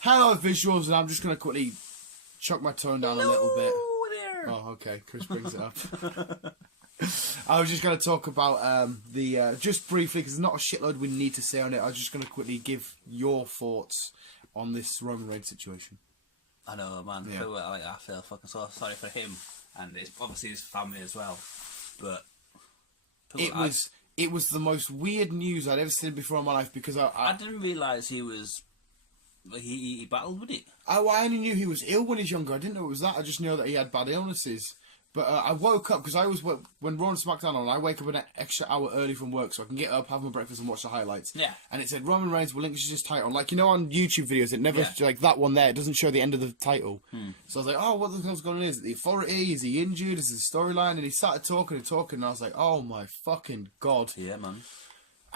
Hello, visuals, and I'm just going to quickly chuck my tone down a little bit. There. Oh, okay. Chris brings it up. I was just going to talk about just briefly, because there's not a shitload we need to say on it. I was just going to quickly give your thoughts on this Roman Reigns situation. I know, man. Yeah. I feel fucking so sorry for him, and it's obviously his family as well. But it was the most weird news I'd ever seen before in my life, because I didn't realise he was. He battled with it. I only knew he was ill when he was younger. I didn't know it was that. I just knew that he had bad illnesses. But I woke up, because I always, when Raw and SmackDown on, I wake up an extra hour early from work so I can get up, have my breakfast and watch the highlights. Yeah. And it said, Roman Reigns will link his title. Like, you know, on YouTube videos, it never, like that one there, it doesn't show the end of the title. So I was like, oh, what the hell's going on? Is it the Authority? Is he injured? Is it the storyline? And he started talking, and I was like, oh my fucking God. Yeah, man.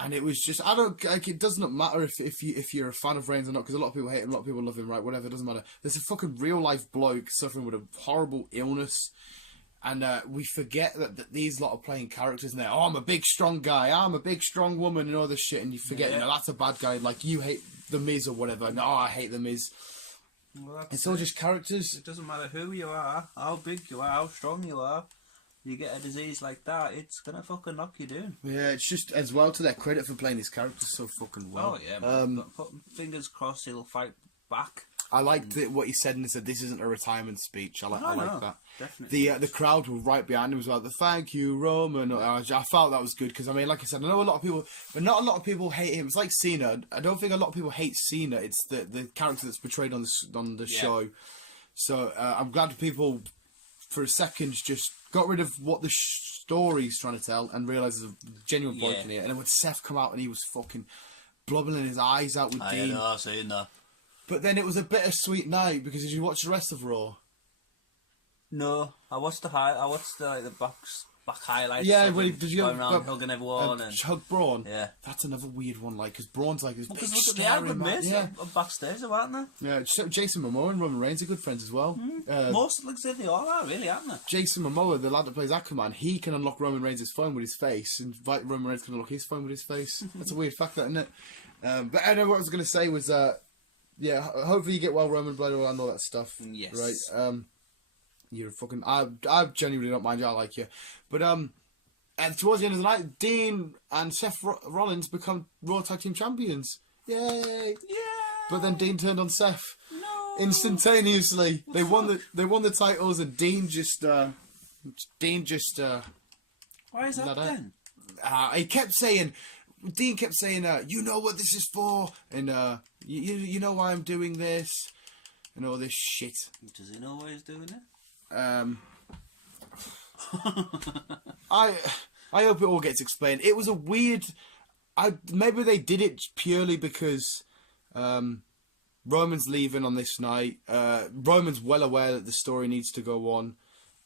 And it was just, I don't, like, it does not matter if you're a fan of Reigns or not, because a lot of people hate him, a lot of people love him, right, whatever, it doesn't matter. There's a fucking real life bloke suffering with a horrible illness, and we forget that these lot are playing characters and they're, oh, I'm a big strong guy, I'm a big strong woman and all this shit, and you forget, you know, that's a bad guy, like, you hate The Miz or whatever, no, I hate The Miz. Well, it's all just characters. It doesn't matter who you are, how big you are, how strong you are. You get a disease like that, it's gonna fucking knock you down. Yeah, it's just, as well, to their credit for playing these characters so fucking well. Oh yeah, man. Fingers crossed he'll fight back. I liked what he said, and he said this isn't a retirement speech. I like that. Definitely. The crowd were right behind him as well. The thank you, Roman. I felt that was good, because I mean, like I said, I know a lot of people, but not a lot of people hate him. It's like Cena. I don't think a lot of people hate Cena. It's the character that's portrayed on the show. So I'm glad people, for a second, just got rid of what the story's trying to tell and realised there's a genuine bloke in it. And then when Seth come out and he was fucking blubbering his eyes out with Dean. I know, I've seen that. But then it was a bittersweet night, because did you watch the rest of Raw? No, I watched the back highlights. Yeah, did you hugging everyone and hug Braun? Yeah, that's another weird one. Like, because Braun's like this big scary man. Yeah, backstage, aren't they? Yeah, Jason Momoa and Roman Reigns are good friends as well. Most like said they all are, really, aren't they? Jason Momoa, the lad that plays Aquaman, he can unlock Roman Reigns' phone with his face, and Roman Reigns can unlock his phone with his face. That's a weird fact, that, isn't it? But I know what I was going to say was, yeah, hopefully you get well, Roman, blah, blah, blah, and all that stuff. Yes. Right. You're fucking. I genuinely don't mind you. I like you, but and towards the end of the night, Dean and Seth Rollins become Raw Tag Team Champions. Yay! Yeah. But then Dean turned on Seth. No. Instantaneously, they won the titles, and Dean just. Why is that then? He kept saying. Dean kept saying, "You know what this is for," and you know why I'm doing this, and all this shit. Does he know why he's doing it? I hope it all gets explained. It was a weird. Maybe they did it purely because Roman's leaving on this night. Roman's well aware that the story needs to go on.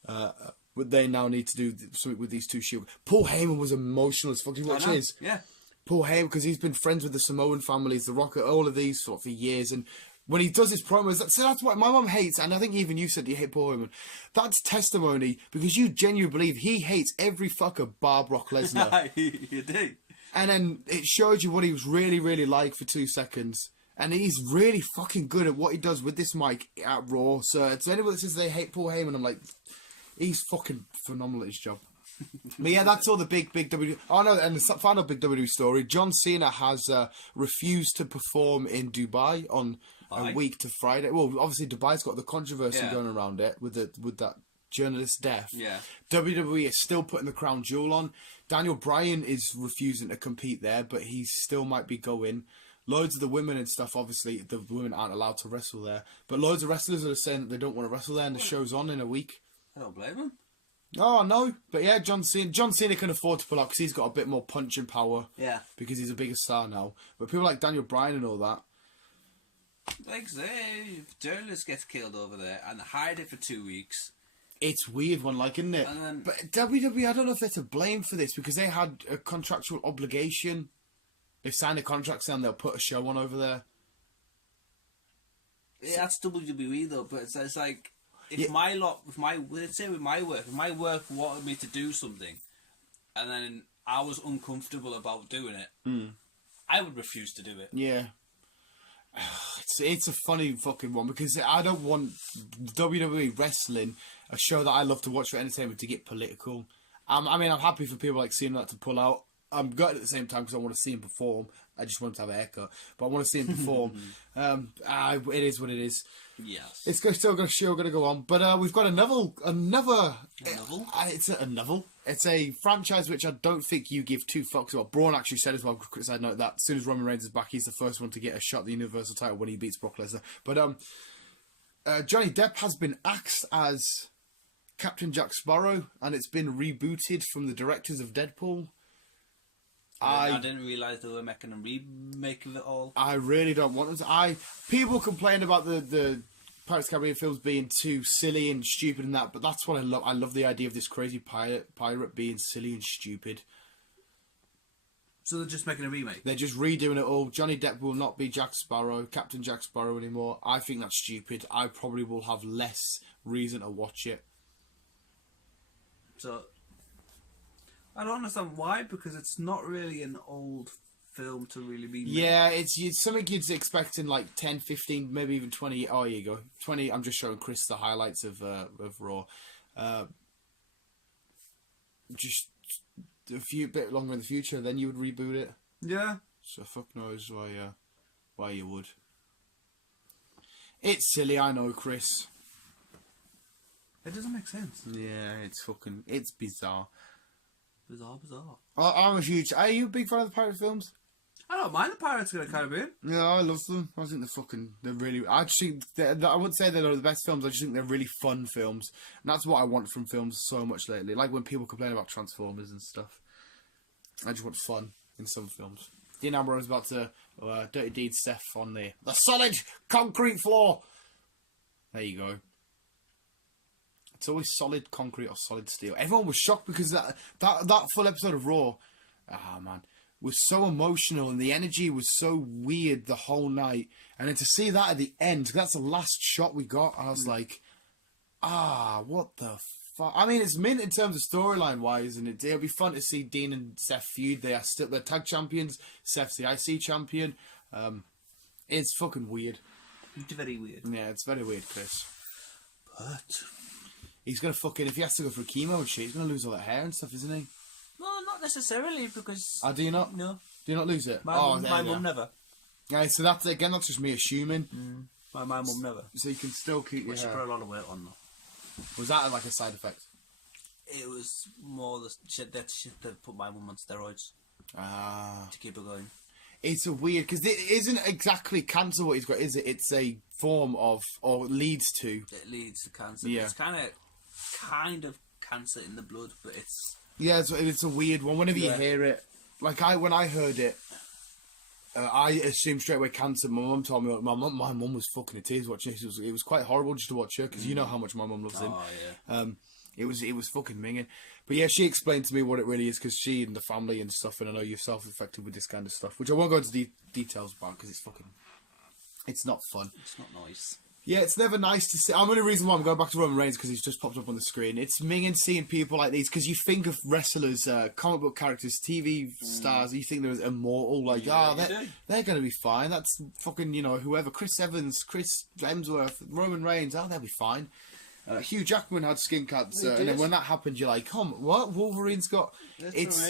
But they now need to do something with these two Shield. Paul Heyman was emotional as fuck. Did you watch his? Yeah. Paul Heyman, because he's been friends with the Samoan families, the Rock, all of these for years, and when he does his promos, that's what my mum hates, and I think even you said you hate Paul Heyman. That's testimony, because you genuinely believe he hates every fucker bar Brock Lesnar. You do. And then it showed you what he was really, really like for 2 seconds. And he's really fucking good at what he does with this mic at Raw. So to anyone that says they hate Paul Heyman, I'm like, he's fucking phenomenal at his job. But yeah, that's all the big WWE. Oh no, and the final big WWE story: John Cena has refused to perform in Dubai on a week to Friday. Well, obviously Dubai's got the controversy going around it with that journalist's death. Yeah. WWE is still putting the crown jewel on. Daniel Bryan is refusing to compete there, but he still might be going. Loads of the women and stuff, obviously, the women aren't allowed to wrestle there. But loads of wrestlers are saying that they don't want to wrestle there, and the show's on in a week. I don't blame him. Oh, no. But yeah, John Cena can afford to pull out because he's got a bit more punch and power. Yeah. Because he's a bigger star now. But people like Daniel Bryan and all that. Like say, if journalist gets killed over there and hide it for 2 weeks. It's weird one, like, isn't it? But WWE, I don't know if they're to blame for this because they had a contractual obligation. They've signed a contract saying they'll put a show on over there. Yeah, that's WWE though, but it's like... If my work wanted me to do something, and then I was uncomfortable about doing it, I would refuse to do it. Yeah. It's a funny fucking one because I don't want WWE wrestling, a show that I love to watch for entertainment, to get political. I mean, I'm happy for people like seeing that to pull out. I'm gutted at the same time because I want to see him perform. I just want him to have a haircut, but I want to see him perform. It is what it is. Yes. It's still going to go on, but we've got another. It's a novel. It's a franchise which I don't think you give two fucks about. Braun actually said as well. Quick side note that as soon as Roman Reigns is back, he's the first one to get a shot at the Universal title when he beats Brock Lesnar. But Johnny Depp has been axed as Captain Jack Sparrow, and it's been rebooted from the directors of Deadpool. I didn't realise they were making a remake of it all. I really don't want them to. People complain about the Pirates of the Caribbean films being too silly and stupid and that, but that's what I love. I love the idea of this crazy pirate being silly and stupid. So they're just making a remake? They're just redoing it all. Johnny Depp will not be Jack Sparrow, Captain Jack Sparrow anymore. I think that's stupid. I probably will have less reason to watch it. So I don't understand why, because it's not really an old film to really be made. Yeah, it's something you'd expect in like 10, 15, maybe even 20. Oh, here you go. 20. I'm just showing Chris the highlights of Raw. Just a few bit longer in the future, then you would reboot it. Yeah. So fuck knows why you would. It's silly, I know, Chris. It doesn't make sense. Yeah, it's bizarre. Bizarre. I'm a huge. Are you a big fan of the pirate films? I don't mind the Pirates of the Caribbean. Yeah, I love them. I think they're really. I just think I wouldn't say they're the best films. I just think they're really fun films, and that's what I want from films so much lately. Like when people complain about Transformers and stuff, I just want fun in some films. Dean Ambrose about to dirty deed Steph on the solid concrete floor. There you go. It's always solid concrete or solid steel. Everyone was shocked because that full episode of Raw, was so emotional and the energy was so weird the whole night. And then to see that at the end, that's the last shot we got, and I was like, what the fuck? I mean, it's mint in terms of storyline wise, and it'll be fun to see Dean and Seth feud. They are still the tag champions. Seth's the IC champion. It's fucking weird. It's very weird. Yeah, it's very weird, Chris. But he's gonna fucking, if he has to go for chemo and shit, he's gonna lose all that hair and stuff, isn't he? well, not necessarily, because Do you not? no, Do you not lose it? my there you mum go. never. Yeah, so that's just me assuming. My mum never. So you can still keep your She hair. put a lot of weight on though. Was that like a side effect? It was more the shit that put my mum on steroids to keep her going. It's a weird, because it isn't exactly cancer what he's got, is it? It's a form of, or leads to. It leads to cancer. Yeah. It's kind of cancer in the blood, but it's... Yeah, it's a weird one. Whenever you hear it, like when I heard it, I assumed straight away cancer. My mum told me, my mum was fucking in tears watching it. It was quite horrible just to watch her, because you know how much my mum loves him. Oh, yeah. It was fucking minging. But yeah, she explained to me what it really is, because she and the family and stuff, and I know you're self-infected with this kind of stuff, which I won't go into details about, because it's not fun. It's not nice. Yeah, it's never nice to see. I'm the only reason why I'm going back to Roman Reigns, because he's just popped up on the screen. It's minging seeing people like these, because you think of wrestlers, comic book characters, TV stars, you think they're immortal, like, they're going to be fine. That's fucking, whoever, Chris Evans, Chris Hemsworth, Roman Reigns, they'll be fine. Hugh Jackman had skin cancer, and then when that happened, you're like, what? Wolverine's got... It's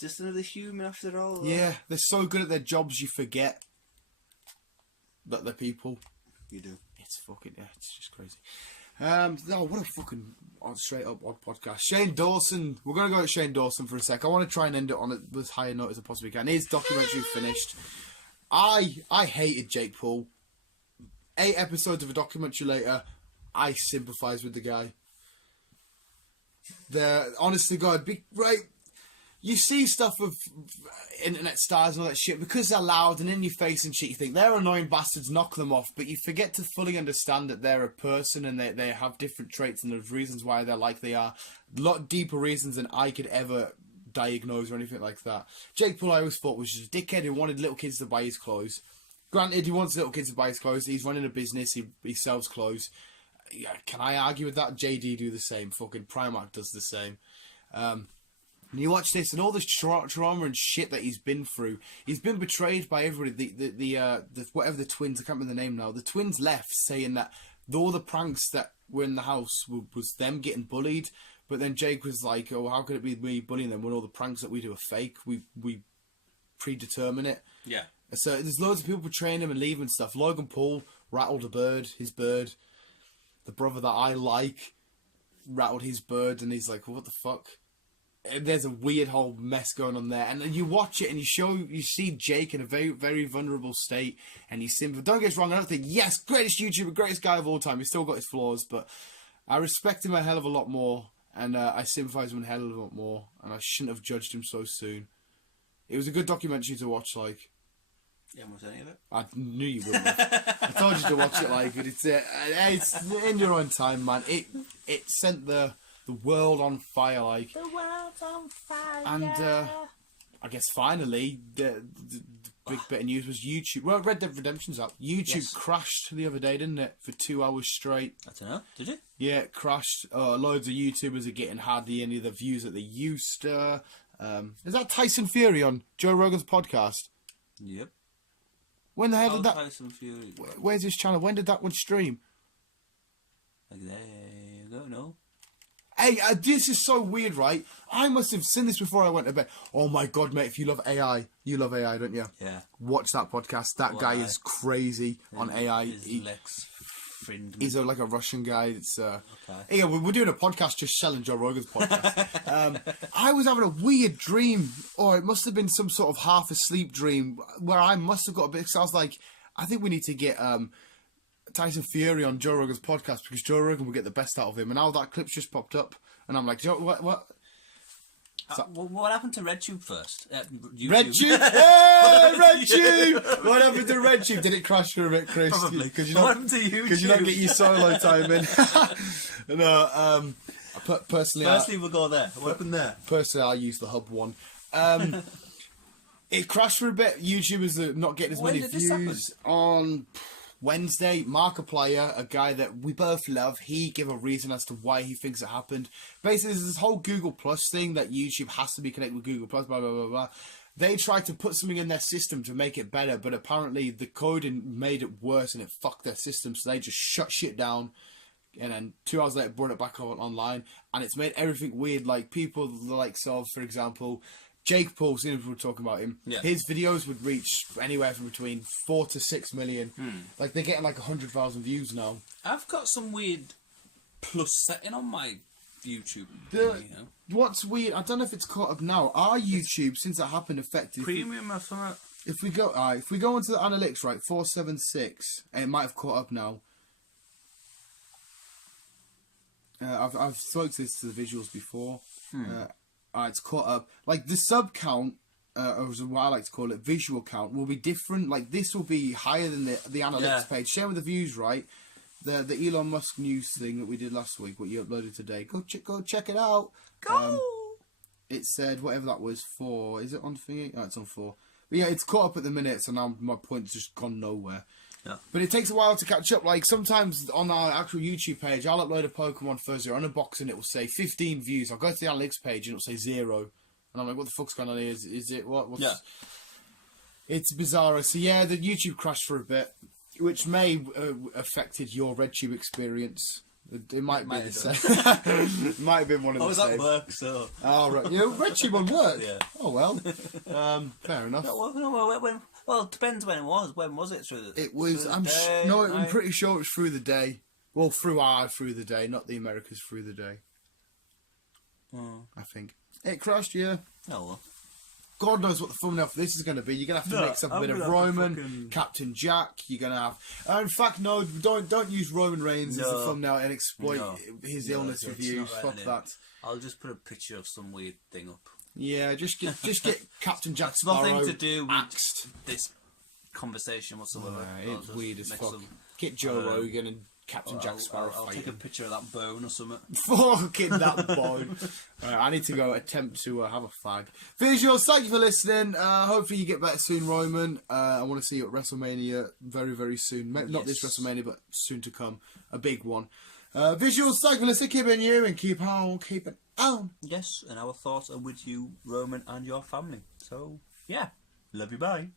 just another human after all. Yeah, they're so good at their jobs, you forget that they're people. You do. It's fucking... Yeah, it's just crazy. What a fucking straight up odd podcast. Shane Dawson. We're going to go to Shane Dawson for a sec. I want to try and end it on as high a note as I possibly can. His documentary finished. I hated Jake Paul. 8 episodes of a documentary later, I sympathise with the guy. Honest to God, you see stuff of internet stars and all that shit, because they're loud and in your face and shit, you think, they're annoying bastards, knock them off, but you forget to fully understand that they're a person and they have different traits and there's reasons why they're like they are. A lot deeper reasons than I could ever diagnose or anything like that. Jake Paul, I always thought, was just a dickhead who wanted little kids to buy his clothes. Granted, he wants little kids to buy his clothes. He's running a business. He sells clothes. Yeah, can I argue with that? JD do the same. Fucking Primark does the same. And you watch this and all this trauma and shit that he's been through. He's been betrayed by everybody. The whatever the twins, I can't remember the name now. The twins left saying that all the pranks that were in the house was them getting bullied. But then Jake was like, "Oh, how could it be me bullying them when all the pranks that we do are fake? We predetermine it." Yeah. So there's loads of people betraying him and leaving stuff. Logan Paul rattled his bird. The brother that I like rattled his bird, and he's like, "What the fuck?" There's a weird whole mess going on there, and then you watch it and you see Jake in a very, very vulnerable state, and he's simple. Don't get us wrong, I don't think greatest YouTuber, greatest guy of all time. He's still got his flaws, but I respect him a hell of a lot more, and I sympathise with him a hell of a lot more, and I shouldn't have judged him so soon. It was a good documentary to watch. Like, you haven't watched any of it? I knew you wouldn't. I told you to watch it. Like, but it's in your own time, man. It sent the world on fire, like. The world's on fire. And I guess finally, the big bit of news was YouTube. Well, Red Dead Redemption's up. YouTube crashed the other day, didn't it? For 2 hours straight. I don't know. Did it? Yeah, it crashed. Loads of YouTubers are getting hardly any of the views that they used to. Is that Tyson Fury on Joe Rogan's podcast? Yep. When the hell did that? Tyson Fury. Where's his channel? When did that one stream? Like there you go. No. Hey, this is so weird, right? I must have seen this before I went to bed. Oh my god, mate! If you love AI, you love AI, don't you? Yeah. Watch that podcast. That guy is crazy on AI. Lex Friend. He's like a Russian guy. It's okay. Yeah, we're doing a podcast just selling Joe Rogan's podcast. I was having a weird dream, or it must have been some sort of half asleep dream where I must have got a bit. Because I was like, I think we need to get Tyson Fury on Joe Rogan's podcast because Joe Rogan will get the best out of him. And now that clip's just popped up, and I'm like, what? What happened to RedTube first? RedTube? Hey, RedTube! What happened to RedTube? Did it crash for a bit, Chris? Probably. Because What happened to YouTube? Because you don't get your solo time in. No, personally... Firstly, we'll go there. What happened there? Personally, I use the Hub one. It crashed for a bit. YouTubers are not getting as many views on... Wednesday, Markiplier, a guy that we both love, he gave a reason as to why he thinks it happened. Basically, there's this whole Google Plus thing that YouTube has to be connected with Google Plus, blah, blah, blah, blah. They tried to put something in their system to make it better, but apparently the coding made it worse and it fucked their system, so they just shut shit down. And then 2 hours later, brought it back online, and it's made everything weird. Like, people the likes of, for example... Jake Paul, seeing people talking about him, his videos would reach anywhere from between 4 to 6 million. Like, they're getting like 100,000 views now. I've got some weird plus setting on my YouTube. What's weird, I don't know if it's caught up now. Our YouTube, since that happened, affected... Premium or something? If we go into the analytics, right, 476, and it might have caught up now. I've spoke to this to the visuals before. It's caught up. Like, the sub count, or what I like to call it, visual count, will be different. Like, this will be higher than the analytics page. Same with the views, right? The Elon Musk news thing that we did last week, what you uploaded today. Go check it out. Go! It said, whatever that was, 4. Is it on thingy? Oh, it's on 4. But yeah, it's caught up at the minute, so now my point's just gone nowhere. Yeah. But it takes a while to catch up. Like, sometimes on our actual YouTube page, I'll upload a Pokemon Thursday or unboxing, it will say 15 views. I'll go to the analytics page and it'll say 0. And I'm like, what the fuck's going on here? Is it what? What's... Yeah. It's bizarre. So yeah, the YouTube crashed for a bit, which may affected your RedTube experience. It might be the same. It might have been one of the same. I was at work, so... Oh, right. You know, RedTube on work? Yeah. Oh, well. Fair enough. Well, it depends when it was. When was it through the... It was... I'm pretty sure it was through the day. Well, through the day, not the Americas through the day. Oh. I think. It crashed, yeah. Oh, well. God knows what the thumbnail for this is going to be. You're going to have to make something with a Roman, Captain Jack. You're going to have... in fact, no, don't use Roman Reigns as a thumbnail and exploit his illness reviews. Fuck that. I'll just put a picture of some weird thing up. Yeah, just get Captain Jack It's Sparrow nothing to do with axed. this conversation whatsoever. It's weird as fuck. Get Joe Rogan and Captain Jack Sparrow I'll take a picture of that bone or something. Fucking that bone. Right, I need to go attempt to have a fag. Visuals, thank you for listening. Hopefully you get better soon, Roman. I want to see you at WrestleMania very, very soon. Not this WrestleMania, but soon to come. A big one. Visuals, thank you for listening. Keep it new and keep on keeping Yes, and our thoughts are with you, Roman, and your family. So, yeah. Love you, bye.